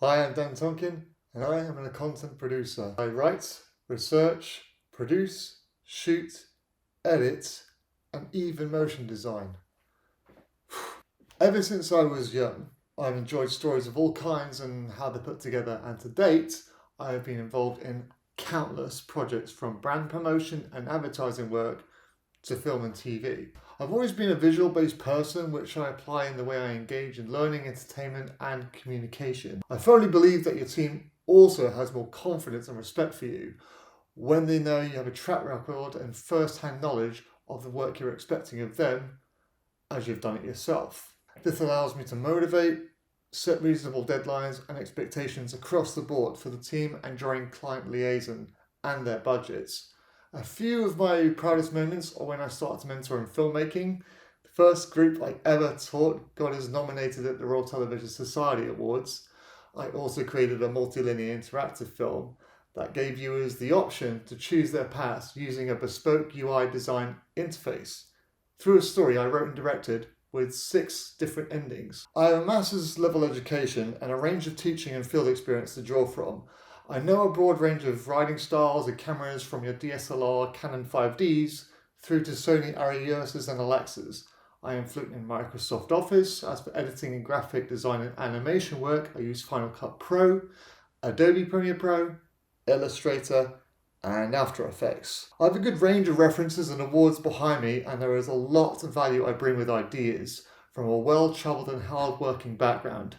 Hi, I'm Dan Tonkin, and I am a content producer. I write, research, produce, shoot, edit, and even motion design. Ever since I was young, I've enjoyed stories of all kinds and how they're put together, and to date, I have been involved in countless projects from brand promotion and advertising work to film and TV. I've always been a visual based person, which I apply in the way I engage in learning, entertainment, and communication. I firmly believe that your team also has more confidence and respect for you when they know you have a track record and first hand knowledge of the work you're expecting of them as you've done it yourself. This allows me to motivate, set reasonable deadlines and expectations across the board for the team and during client liaison and their budgets. A few of my proudest moments are when I started to mentor in filmmaking. The first group I ever taught got us nominated at the Royal Television Society Awards. I also created a multilinear interactive film that gave viewers the option to choose their paths using a bespoke UI design interface through a story I wrote and directed with 6 different endings. I have a master's level education and a range of teaching and field experience to draw from. I know a broad range of writing styles and cameras from your DSLR Canon 5Ds through to Sony Ariosas and Alexas. I am fluent in Microsoft Office. As for editing and graphic design and animation work, I use Final Cut Pro, Adobe Premiere Pro, Illustrator, and After Effects. I have a good range of references and awards behind me, and there is a lot of value I bring with ideas from a well-travelled and hard-working background.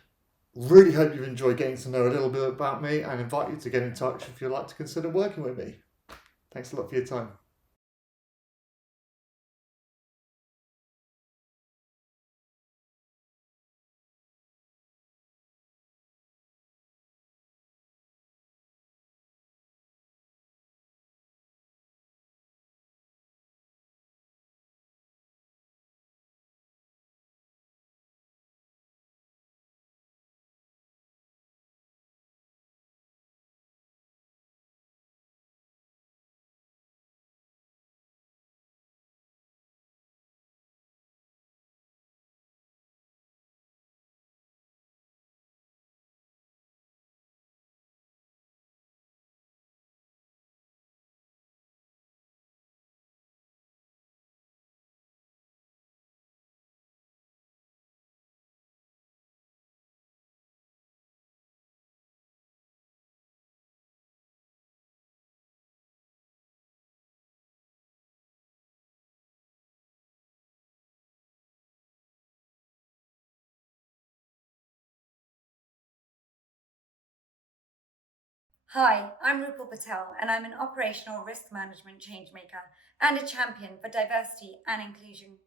Really hope you've enjoyed getting to know a little bit about me and invite you to get in touch if you'd like to consider working with me. Thanks a lot for your time. Hi, I'm Rupal Patel, and I'm an operational risk management changemaker and a champion for diversity and inclusion.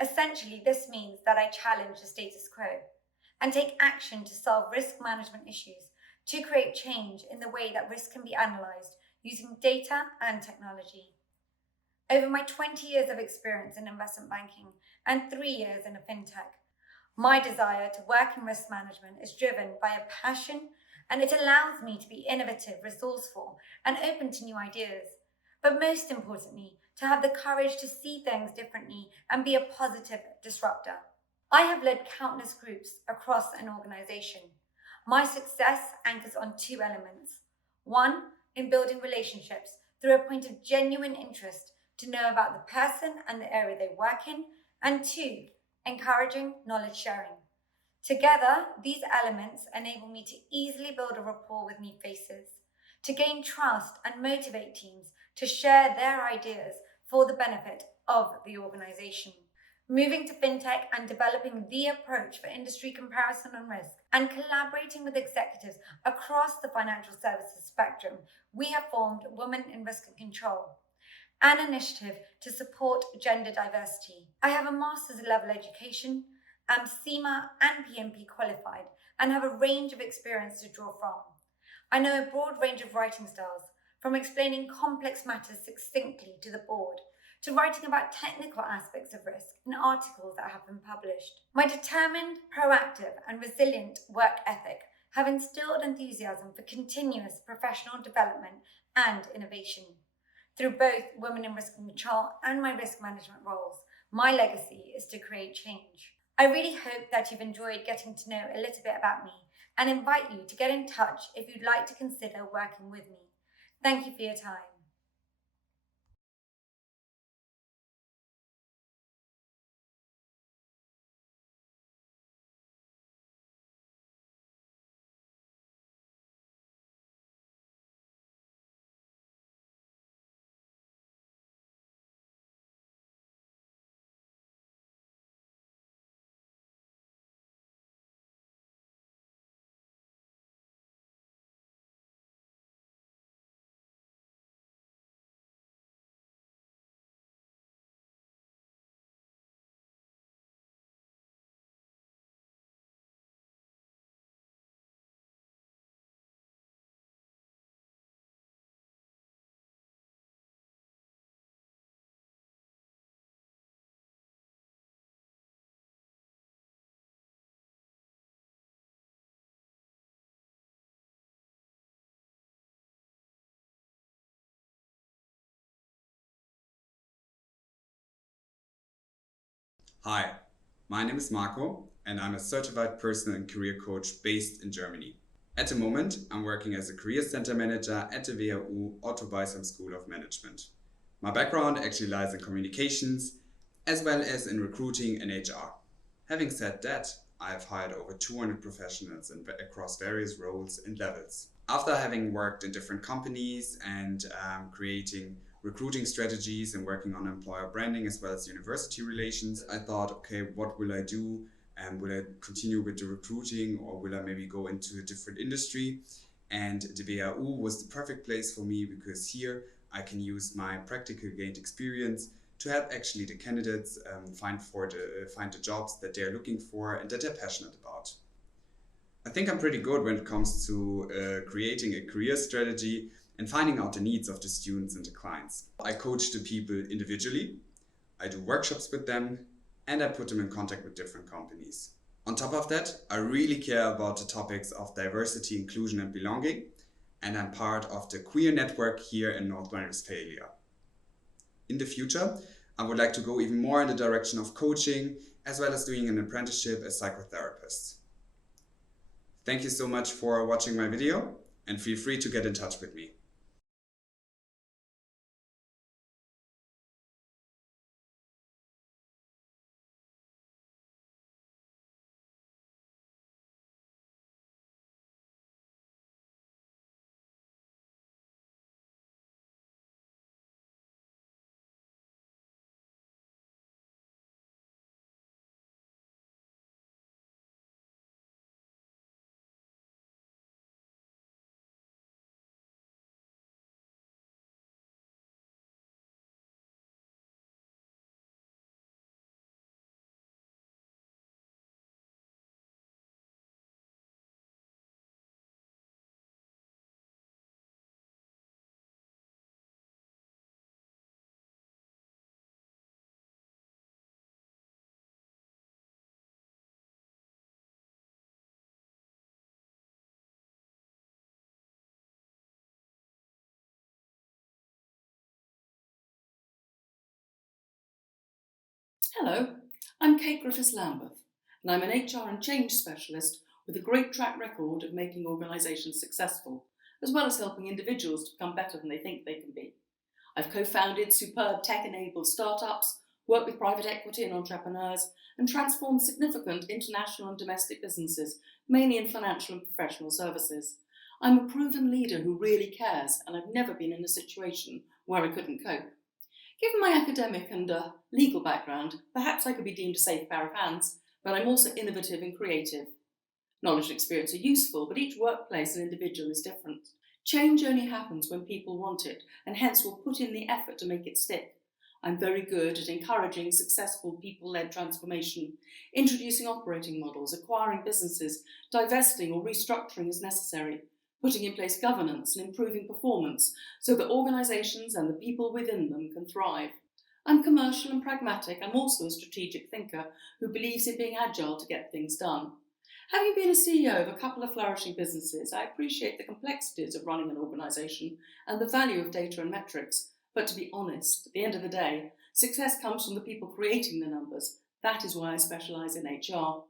Essentially, this means that I challenge the status quo and take action to solve risk management issues to create change in the way that risk can be analysed using data and technology. Over my 20 years of experience in investment banking and 3 years in a fintech, my desire to work in risk management is driven by a passion, and it allows me to be innovative, resourceful, and open to new ideas. But most importantly, to have the courage to see things differently and be a positive disruptor. I have led countless groups across an organization. My success anchors on 2 elements. One, in building relationships through a point of genuine interest to know about the person and the area they work in, and 2, encouraging knowledge sharing. Together, these elements enable me to easily build a rapport with new faces, to gain trust and motivate teams to share their ideas for the benefit of the organization. Moving to fintech and developing the approach for industry comparison and risk, and collaborating with executives across the financial services spectrum, we have formed Women in Risk and Control, an initiative to support gender diversity. I have a master's level education, am CIMA and PMP qualified, and have a range of experience to draw from. I know a broad range of writing styles, from explaining complex matters succinctly to the board, to writing about technical aspects of risk in articles that have been published. My determined, proactive, and resilient work ethic have instilled enthusiasm for continuous professional development and innovation. Through both Women in Risk and Control and my risk management roles, my legacy is to create change. I really hope that you've enjoyed getting to know a little bit about me and invite you to get in touch if you'd like to consider working with me. Thank you for your time. Hi, my name is Marco and I'm a certified personal and career coach based in Germany. At the moment, I'm working as a career center manager at the WHU Otto Beisam School of Management. My background actually lies in communications as well as in recruiting and HR. Having said that, I have hired over 200 professionals across various roles and levels. After having worked in different companies and creating recruiting strategies and working on employer branding as well as university relations, I thought, okay, what will I do? Will I continue with the recruiting or will I maybe go into a different industry? And the WHU was the perfect place for me because here I can use my practical gained experience to help actually the candidates find the jobs that they're looking for and that they're passionate about. I think I'm pretty good when it comes to creating a career strategy and finding out the needs of the students and the clients. I coach the people individually, I do workshops with them, and I put them in contact with different companies. On top of that, I really care about the topics of diversity, inclusion, and belonging, and I'm part of the queer network here in North Rhine-Westphalia. In the future, I would like to go even more in the direction of coaching, as well as doing an apprenticeship as psychotherapist. Thank you so much for watching my video and feel free to get in touch with me. Hello, I'm Kate Griffiths-Lambeth, and I'm an HR and change specialist with a great track record of making organisations successful, as well as helping individuals to become better than they think they can be. I've co-founded superb tech-enabled startups, worked with private equity and entrepreneurs, and transformed significant international and domestic businesses, mainly in financial and professional services. I'm a proven leader who really cares, and I've never been in a situation where I couldn't cope. Given my academic and legal background, perhaps I could be deemed a safe pair of hands, but I'm also innovative and creative. Knowledge and experience are useful, but each workplace and individual is different. Change only happens when people want it, and hence will put in the effort to make it stick. I'm very good at encouraging successful people-led transformation, introducing operating models, acquiring businesses, divesting or restructuring as necessary, putting in place governance and improving performance so that organisations and the people within them can thrive. I'm commercial and pragmatic. I'm also a strategic thinker who believes in being agile to get things done. Having been a CEO of a couple of flourishing businesses, I appreciate the complexities of running an organisation and the value of data and metrics. But to be honest, at the end of the day, success comes from the people creating the numbers. That is why I specialise in HR.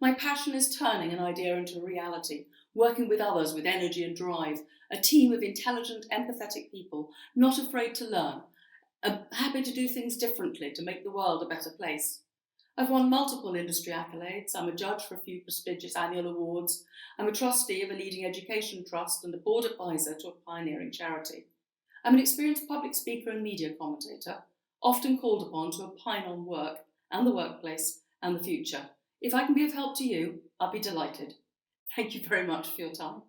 My passion is turning an idea into a reality, working with others with energy and drive, a team of intelligent, empathetic people, not afraid to learn, happy to do things differently to make the world a better place. I've won multiple industry accolades. I'm a judge for a few prestigious annual awards. I'm a trustee of a leading education trust and a board advisor to a pioneering charity. I'm an experienced public speaker and media commentator, often called upon to opine on work and the workplace and the future. If I can be of help to you, I'll be delighted. Thank you very much for your time.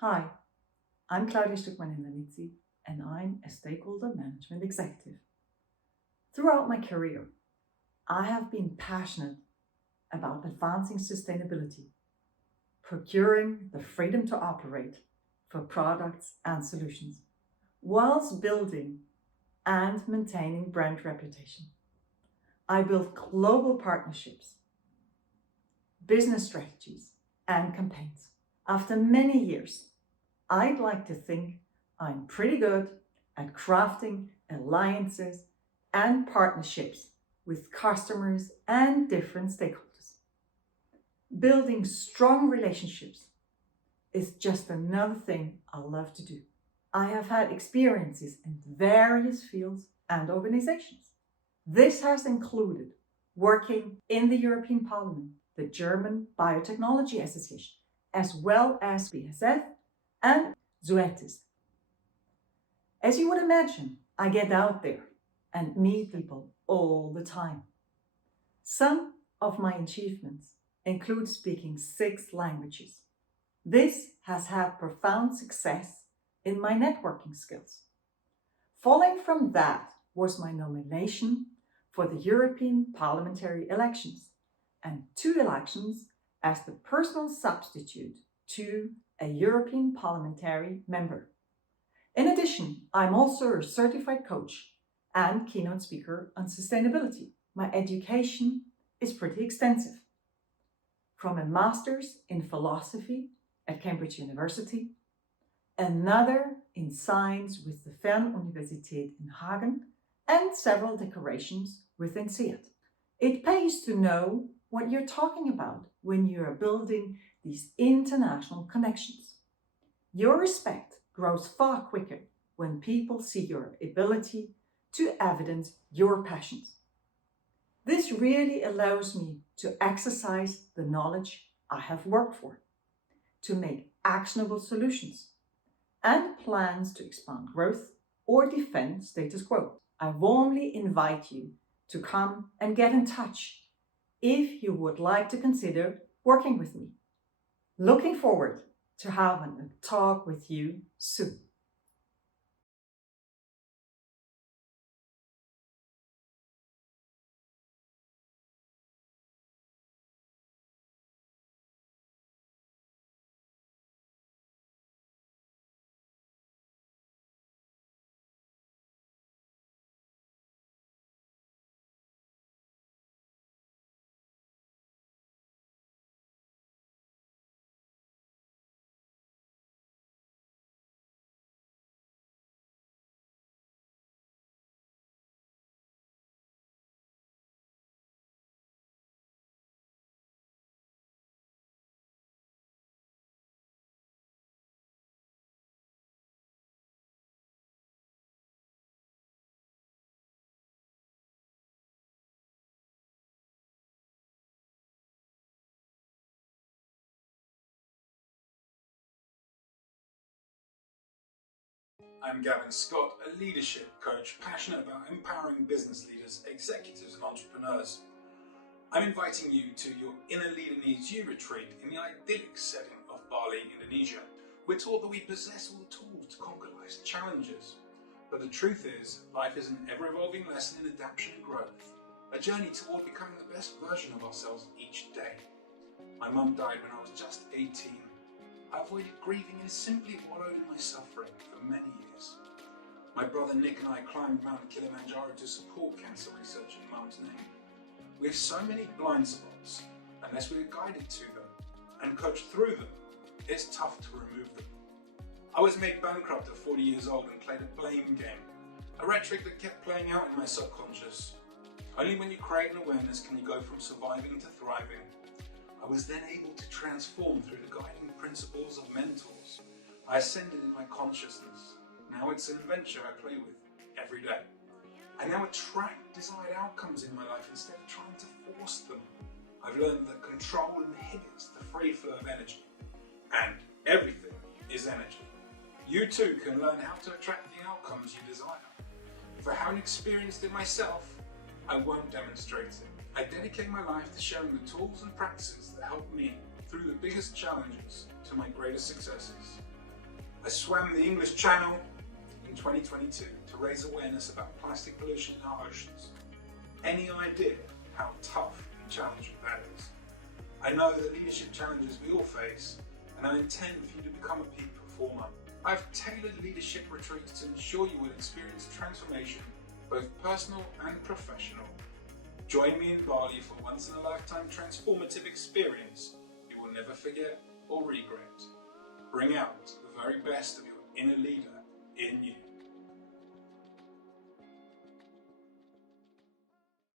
Hi, I'm Claudia Stuckmann-Hinderlizzi, and I'm a stakeholder management executive. Throughout my career, I have been passionate about advancing sustainability, procuring the freedom to operate for products and solutions, whilst building and maintaining brand reputation. I built global partnerships, business strategies, and campaigns. After many years, I'd like to think I'm pretty good at crafting alliances and partnerships with customers and different stakeholders. Building strong relationships is just another thing I love to do. I have had experiences in various fields and organizations. This has included working in the European Parliament, the German Biotechnology Association, as well as BSF and Zoetis. As you would imagine, I get out there and meet people all the time. Some of my achievements include speaking 6 languages. This has had profound success in my networking skills. Following from that was my nomination for the European parliamentary elections and 2 elections as the personal substitute to a European parliamentary member. In addition, I'm also a certified coach and keynote speaker on sustainability. My education is pretty extensive. From a master's in philosophy at Cambridge University, another in science with the Fernuniversität in Hagen, and several decorations within SEAT. It pays to know what you're talking about when you are building these international connections. Your respect grows far quicker when people see your ability to evidence your passions. This really allows me to exercise the knowledge I have worked for, to make actionable solutions and plans to expand growth or defend status quo. I warmly invite you to come and get in touch if you would like to consider working with me. Looking forward to having a talk with you soon. I'm Gavin Scott, a leadership coach passionate about empowering business leaders, executives and entrepreneurs. I'm inviting you to your Inner Leader Needs You retreat in the idyllic setting of Bali, Indonesia. We're taught that we possess all the tools to conquer life's challenges. But the truth is, life is an ever-evolving lesson in adaptation and growth, a journey toward becoming the best version of ourselves each day. My mum died when I was just 18. I avoided grieving and simply wallowed in my suffering for many years. My brother Nick and I climbed Mount Kilimanjaro to support cancer research in Mum's name. We have so many blind spots, unless we are guided to them and coached through them, it's tough to remove them. I was made bankrupt at 40 years old and played a blame game, a rhetoric that kept playing out in my subconscious. Only when you create an awareness can you go from surviving to thriving. I was then able to transform through the guiding principles of mentors. I ascended in my consciousness. Now it's an adventure I play with every day. I now attract desired outcomes in my life instead of trying to force them. I've learned that control inhibits the free flow of energy. And everything is energy. You too can learn how to attract the outcomes you desire. If I haven't experienced it myself, I won't demonstrate it. I dedicate my life to sharing the tools and practices that help me through the biggest challenges to my greatest successes. I swam the English Channel in 2022 to raise awareness about plastic pollution in our oceans. Any idea how tough and challenging that is? I know the leadership challenges we all face, and I intend for you to become a peak performer. I've tailored leadership retreats to ensure you will experience transformation, both personal and professional. Join me in Bali for once-in-a-lifetime transformative experience you will never forget or regret. Bring out the very best of your inner leader in you.